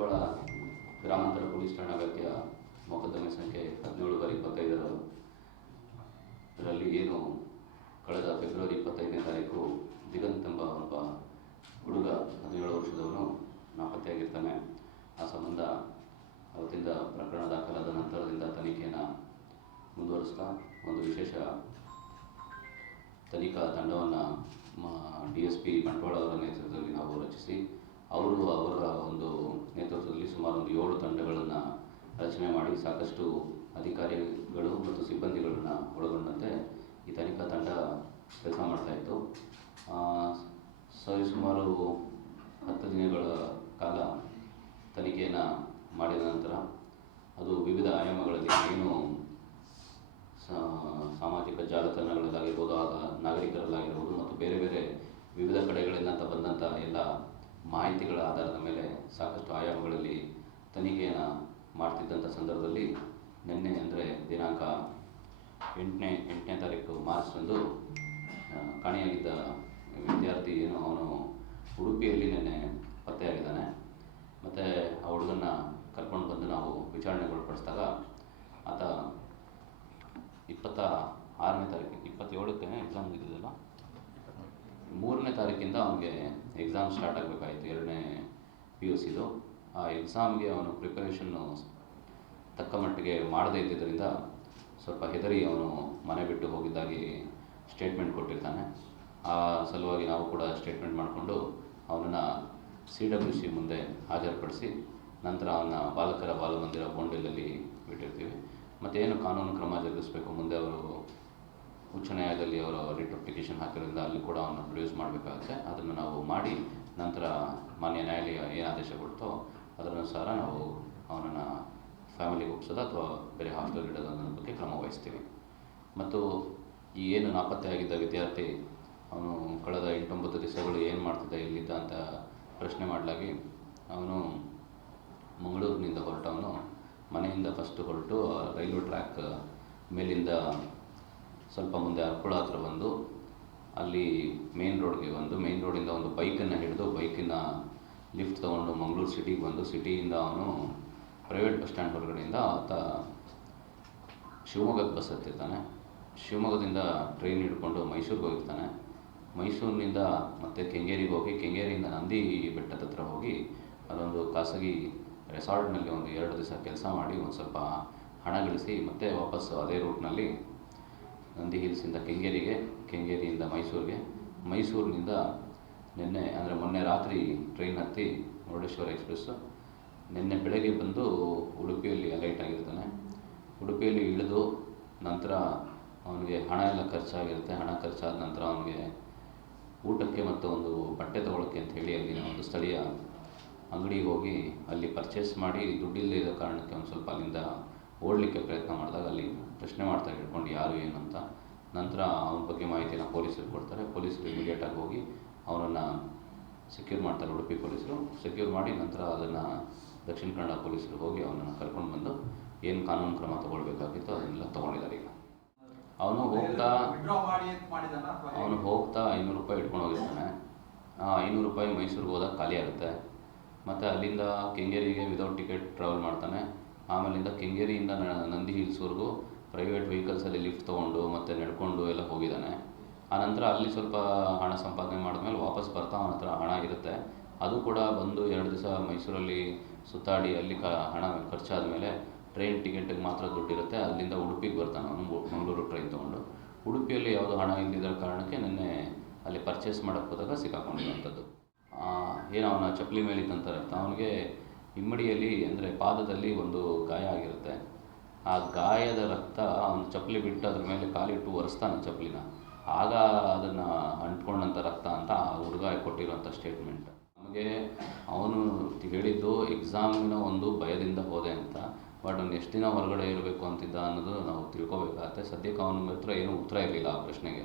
ಬಂಟ್ವಾಳ ಗ್ರಾಮಾಂತರ ಪೊಲೀಸ್ ಠಾಣಾ ವ್ಯಾಪ್ತಿಯ ಮೊಕದ್ದಮೆ ಸಂಖ್ಯೆ ಹದಿನೇಳು ಬಾರಿ ಇಪ್ಪತ್ತೈದರ ಇದರಲ್ಲಿ ಏನು ಕಳೆದ ಫೆಬ್ರವರಿ ಇಪ್ಪತ್ತೈದನೇ ತಾರೀಕು ದಿಗಂತ್ ಎಂಬ ಒಬ್ಬ ಹುಡುಗ ಹದಿನೇಳು ವರ್ಷದವನು ನಾಪತ್ತೆಯಾಗಿರ್ತಾನೆ. ಆ ಸಂಬಂಧ ಅವತ್ತಿಂದ ಪ್ರಕರಣ ದಾಖಲಾದ ನಂತರದಿಂದ ತನಿಖೆಯನ್ನು ಮುಂದುವರಿಸ್ತಾ ಒಂದು ವಿಶೇಷ ತನಿಖಾ ತಂಡವನ್ನು ಡಿ ಎಸ್ ಪಿ ಬಂಟ್ವಾಳ ಅವರ ನೇತೃತ್ವದಲ್ಲಿ ನಾವು ರಚಿಸಿ ಅವರು ಅವರ ಒಂದು ನೇತೃತ್ವದಲ್ಲಿ ಸುಮಾರು ಒಂದು ಏಳು ತಂಡಗಳನ್ನು ರಚನೆ ಮಾಡಿ ಸಾಕಷ್ಟು ಅಧಿಕಾರಿಗಳು ಮತ್ತು ಸಿಬ್ಬಂದಿಗಳನ್ನು ಒಳಗೊಂಡಂತೆ ಈ ತನಿಖಾ ತಂಡ ಕೆಲಸ ಮಾಡ್ತಾಯಿತ್ತು ಸರಿ ಸುಮಾರು ಹತ್ತು ದಿನಗಳ ಕಾಲ ತನಿಖೆಯನ್ನು ಮಾಡಿದ ನಂತರ ಅದು ವಿವಿಧ ಆಯಾಮಗಳಲ್ಲಿ ಏನು ಸಾಮಾಜಿಕ ಜಾಲತಾಣಗಳಲ್ಲಾಗಿರ್ಬೋದು ಆಗ ನಾಗರಿಕರಲ್ಲಾಗಿರ್ಬೋದು ಮತ್ತು ಬೇರೆ ಬೇರೆ ವಿವಿಧ ಕಡೆಗಳಿಂದ ಬಂದಂಥ ಎಲ್ಲ ಮಾಹಿತಿಗಳ ಆಧಾರದ ಮೇಲೆ ಸಾಕಷ್ಟು ಆಯಾಮಗಳಲ್ಲಿ ತನಿಖೆಯನ್ನು ಮಾಡ್ತಿದ್ದಂಥ ಸಂದರ್ಭದಲ್ಲಿ ನಿನ್ನೆ ಅಂದರೆ ದಿನಾಂಕ ಎಂಟನೇ ಎಂಟನೇ ತಾರೀಕು ಮಾರ್ಚ್ ಒಂದು ಕಾಣೆಯಾಗಿದ್ದ ವಿದ್ಯಾರ್ಥಿ ಏನು ಅವನು ಉಡುಪಿಯಲ್ಲಿ ನಿನ್ನೆ ಪತ್ತೆಯಾಗಿದ್ದಾನೆ. ಮತ್ತು ಆ ಹುಡುಗನ್ನ ಕರ್ಕೊಂಡು ಬಂದು ನಾವು ವಿಚಾರಣೆಗೊಳಪಡಿಸಿದಾಗ ಆತ ಇಪ್ಪತ್ತ ಆರನೇ ತಾರೀಕು, ಇಪ್ಪತ್ತೇಳಕ್ಕೆ ಎಕ್ಸಾಮ್ ಇದ್ದಿದ್ದಲ್ಲ ಮೂರನೇ ತಾರೀಕಿಂದ ಅವನಿಗೆ ಎಕ್ಸಾಮ್ ಸ್ಟಾರ್ಟ್ ಆಗಬೇಕಾಯಿತು, ಎರಡನೇ ಪಿ ಯು ಸಿದು ಆ ಎಕ್ಸಾಮ್ಗೆ ಅವನು ಪ್ರಿಪರೇಷನ್ನು ತಕ್ಕ ಮಟ್ಟಿಗೆ ಮಾಡದೇ ಇದ್ದಿದ್ದರಿಂದ ಸ್ವಲ್ಪ ಹೆದರಿ ಅವನು ಮನೆ ಬಿಟ್ಟು ಹೋಗಿದ್ದಾಗಿ ಸ್ಟೇಟ್ಮೆಂಟ್ ಕೊಟ್ಟಿರ್ತಾನೆ. ಆ ಸಲುವಾಗಿ ನಾವು ಕೂಡ ಸ್ಟೇಟ್ಮೆಂಟ್ ಮಾಡಿಕೊಂಡು ಅವನನ್ನು ಸಿ ಡಬ್ಲ್ಯೂ ಸಿ ಮುಂದೆ ಹಾಜರುಪಡಿಸಿ ನಂತರ ಅವನ ಬಾಲಕರ ಬಾಲಮಂದಿರ ಬೋಂಡೆಲಲ್ಲಿ ಬಿಟ್ಟಿರ್ತೀವಿ. ಮತ್ತು ಏನು ಕಾನೂನು ಕ್ರಮ ಜರುಗಿಸಬೇಕು, ಮುಂದೆ ಅವರು ಉಚ್ಚ ನ್ಯಾಯಾಲಯದಲ್ಲಿ ಅವರು ರಿಟ್ ಅಪ್ಲಿಕೇಶನ್ ಹಾಕಿರೋದ್ರಿಂದ ಅಲ್ಲಿ ಕೂಡ ಅವನ್ನ ಪ್ರೊಡ್ಯೂಸ್ ಮಾಡಬೇಕಾಗುತ್ತೆ. ಅದನ್ನು ನಾವು ಮಾಡಿ ನಂತರ ಮಾನ್ಯ ನ್ಯಾಯಾಲಯ ಏನು ಆದೇಶ ಕೊಡ್ತೋ ಅದರನುಸಾರ ನಾವು ಅವನನ್ನು ಫ್ಯಾಮಿಲಿಗೆ ಒಪ್ಸೋದು ಅಥವಾ ಬೇರೆ ಹಾಸ್ಟೆಲ್ ಇಡೋದು ಬಗ್ಗೆ ಕ್ರಮ ವಹಿಸ್ತೀವಿ. ಮತ್ತು ಈ ಏನು ನಾಪತ್ತೆಯಾಗಿದ್ದ ವಿದ್ಯಾರ್ಥಿ, ಅವನು ಕಳೆದ ಎಂಟೊಂಬತ್ತು ದಿವಸಗಳು ಏನು ಮಾಡ್ತಿದ್ದ, ಎಲ್ಲಿದ್ದ ಅಂತ ಪ್ರಶ್ನೆ ಮಾಡಲಾಗಿ ಅವನು ಮಂಗಳೂರಿನಿಂದ ಹೊರಟವನು ಮನೆಯಿಂದ ಫಸ್ಟ್ ಹೊರಟು ರೈಲ್ವೆ ಟ್ರ್ಯಾಕ್ ಮೇಲಿಂದ ಸ್ವಲ್ಪ ಮುಂದೆ ಅರ್ಕುಳ ಹತ್ರ ಬಂದು ಅಲ್ಲಿ ಮೇನ್ ರೋಡ್ಗೆ ಬಂದು ಮೇನ್ ರೋಡಿಂದ ಒಂದು ಬೈಕನ್ನು ಹಿಡಿದು ಬೈಕಿನ ಲಿಫ್ಟ್ ತೊಗೊಂಡು ಮಂಗಳೂರು ಸಿಟಿಗೆ ಬಂದು ಸಿಟಿಯಿಂದ ಅವನು ಪ್ರೈವೇಟ್ ಬಸ್ ಸ್ಟ್ಯಾಂಡ್ ಹೊರಗಡೆಯಿಂದ ಆತ ಶಿವಮೊಗ್ಗಕ್ಕೆ ಬಸ್ ಹತ್ತಿರ್ತಾನೆ. ಶಿವಮೊಗ್ಗದಿಂದ ಟ್ರೈನ್ ಹಿಡ್ಕೊಂಡು ಮೈಸೂರಿಗೆ ಹೋಗಿರ್ತಾನೆ. ಮೈಸೂರಿನಿಂದ ಮತ್ತೆ ಕೆಂಗೇರಿಗೆ ಹೋಗಿ, ಕೆಂಗೇರಿಯಿಂದ ನಂದಿ ಬೆಟ್ಟದ ಹತ್ರ ಹೋಗಿ ಅದೊಂದು ಖಾಸಗಿ ರೆಸಾರ್ಟ್ನಲ್ಲಿ ಒಂದು ಎರಡು ದಿವಸ ಕೆಲಸ ಮಾಡಿ ಒಂದು ಸ್ವಲ್ಪ ಹಣ ಗಳಿಸಿ ಮತ್ತೆ ವಾಪಸ್ಸು ಅದೇ ರೂಟ್ನಲ್ಲಿ ನಂದಿ ಹಿಲ್ಸಿಂದ ಕೆಂಗೇರಿಗೆ, ಕೆಂಗೇರಿಯಿಂದ ಮೈಸೂರಿಗೆ. ಮೈಸೂರಿನಿಂದ ನಿನ್ನೆ, ಅಂದರೆ ಮೊನ್ನೆ ರಾತ್ರಿ ಟ್ರೈನ್ ಹತ್ತಿ ಮುರುಡೇಶ್ವರ ಎಕ್ಸ್ಪ್ರೆಸ್ಸು ನಿನ್ನೆ ಬೆಳಗ್ಗೆ ಬಂದು ಉಡುಪಿಯಲ್ಲಿ ಅಲೈಟ್ ಆಗಿರ್ತಾನೆ. ಉಡುಪಿಯಲ್ಲಿ ಇಳಿದು ನಂತರ ಅವನಿಗೆ ಹಣ ಎಲ್ಲ ಖರ್ಚಾಗಿರುತ್ತೆ. ಹಣ ಖರ್ಚಾದ ನಂತರ ಅವನಿಗೆ ಊಟಕ್ಕೆ ಮತ್ತು ಒಂದು ಬಟ್ಟೆ ತೊಗೊಳಕ್ಕೆ ಅಂತ ಹೇಳಿ ಅಲ್ಲಿನ ಒಂದು ಸ್ಥಳೀಯ ಅಂಗಡಿಗೆ ಹೋಗಿ ಅಲ್ಲಿ ಪರ್ಚೇಸ್ ಮಾಡಿ ದುಡ್ಡಿಲ್ಲದೆ ಇರೋ ಕಾರಣಕ್ಕೆ ಒಂದು ಸ್ವಲ್ಪ ಅಲ್ಲಿಂದ ಓಡಲಿಕ್ಕೆ ಪ್ರಯತ್ನ ಮಾಡಿದಾಗ ಅಲ್ಲಿ ಪ್ರಶ್ನೆ ಮಾಡ್ತಾ ಹಿಡ್ಕೊಂಡು ಯಾರು ಏನು ಅಂತ ನಂತರ ಅವನ ಬಗ್ಗೆ ಮಾಹಿತಿಯನ್ನು ಪೊಲೀಸರು ಕೊಡ್ತಾರೆ. ಪೊಲೀಸರು ಇಮಿಡಿಯೇಟಾಗಿ ಹೋಗಿ ಅವನನ್ನು ಸೆಕ್ಯೂರ್ ಮಾಡ್ತಾರೆ ಉಡುಪಿ ಪೊಲೀಸರು. ಸೆಕ್ಯೂರ್ ಮಾಡಿ ನಂತರ ಅದನ್ನು ದಕ್ಷಿಣ ಕನ್ನಡ ಪೊಲೀಸರು ಹೋಗಿ ಅವನನ್ನು ಕರ್ಕೊಂಡು ಬಂದು ಏನು ಕಾನೂನು ಕ್ರಮ ತೊಗೊಳ್ಬೇಕಾಗಿತ್ತು ಅದನ್ನೆಲ್ಲ ತೊಗೊಂಡಿದ್ದಾರೆ ಈಗ. ಅವನು ಹೋಗ್ತಾ ಅವನು ಹೋಗ್ತಾ ಐನೂರು ರೂಪಾಯಿ ಇಟ್ಕೊಂಡು ಹೋಗಿರ್ತಾನೆ. ಆ ಐನೂರು ರೂಪಾಯಿ ಮೈಸೂರಿಗೆ ಹೋದಾಗ ಖಾಲಿ ಆಗುತ್ತೆ. ಮತ್ತು ಅಲ್ಲಿಂದ ಕೆಂಗೇರಿಗೆ ವಿದೌಟ್ ಟಿಕೆಟ್ ಟ್ರಾವೆಲ್ ಮಾಡ್ತಾನೆ. ಆಮೇಲಿಂದ ಕೆಂಗೇರಿಯಿಂದ ನಂದಿ ಹಿಲ್ಸ್ವರೆಗೂ ಪ್ರೈವೇಟ್ ವೆಹಿಕಲ್ಸಲ್ಲಿ ಲಿಫ್ಟ್ ತೊಗೊಂಡು ಮತ್ತು ನಡ್ಕೊಂಡು ಎಲ್ಲ ಹೋಗಿದ್ದಾನೆ. ಆನಂತರ ಅಲ್ಲಿ ಸ್ವಲ್ಪ ಹಣ ಸಂಪಾದನೆ ಮಾಡಿದ್ಮೇಲೆ ವಾಪಸ್ ಬರ್ತಾ ಅವನ ಹತ್ರ ಹಣ ಇರುತ್ತೆ. ಅದು ಕೂಡ ಬಂದು ಎರಡು ದಿವಸ ಮೈಸೂರಲ್ಲಿ ಸುತ್ತಾಡಿ ಅಲ್ಲಿ ಕ, ಹಣ ಖರ್ಚಾದ ಮೇಲೆ ಟ್ರೈನ್ ಟಿಕೆಟಿಗೆ ಮಾತ್ರ ದುಡ್ಡಿರುತ್ತೆ. ಅಲ್ಲಿಂದ ಉಡುಪಿಗೆ ಬರ್ತಾನೆ ಅವನು ಮಂಗಳೂರು ಟ್ರೈನ್ ತೊಗೊಂಡು. ಉಡುಪಿಯಲ್ಲಿ ಯಾವುದೋ ಹಣ ಇಲ್ಲದಿರೋ ಕಾರಣಕ್ಕೆ ನಿನ್ನೆ ಅಲ್ಲಿ ಪರ್ಚೇಸ್ ಮಾಡೋಕ್ಕೆ ಹೋದಾಗ ಸಿಕ್ಕಾಕೊಂಡಿರುವಂಥದ್ದು. ಏನು ಅವನ ಚಪ್ಪಲಿ ಮೇಲಿದ್ದಂಥ ಅಂತ ಅವನಿಗೆ ಇಮ್ಮಡಿಯಲ್ಲಿ ಅಂದರೆ ಪಾದದಲ್ಲಿ ಒಂದು ಗಾಯ ಆಗಿರುತ್ತೆ. ಆ ಗಾಯದ ರಕ್ತ ಅವನು ಚಪ್ಪಲಿ ಬಿಟ್ಟು ಅದ್ರ ಮೇಲೆ ಕಾಲಿಟ್ಟು ಒರೆಸ್ತಾನೆ ಚಪ್ಪಲಿನ. ಆಗ ಅದನ್ನು ಅಂಟ್ಕೊಂಡಂಥ ರಕ್ತ ಅಂತ ಆ ಹುಡುಗ ಕೊಟ್ಟಿರುವಂಥ ಸ್ಟೇಟ್ಮೆಂಟ್ ನಮಗೆ ಅವನು ಹೇಳಿದ್ದು ಎಕ್ಸಾಮಿನ ಒಂದು ಭಯದಿಂದ ಹೋದೆ ಅಂತ. ಬಟ್ ಅವ್ನು ಎಷ್ಟು ದಿನ ಹೊರಗಡೆ ಇರಬೇಕು ಅಂತಿದ್ದ ಅನ್ನೋದು ನಾವು ತಿಳ್ಕೊಬೇಕಾಗತ್ತೆ. ಸದ್ಯಕ್ಕೆ ಅವನ ಹತ್ರ ಏನೂ ಉತ್ತರ ಇರಲಿಲ್ಲ ಆ ಪ್ರಶ್ನೆಗೆ.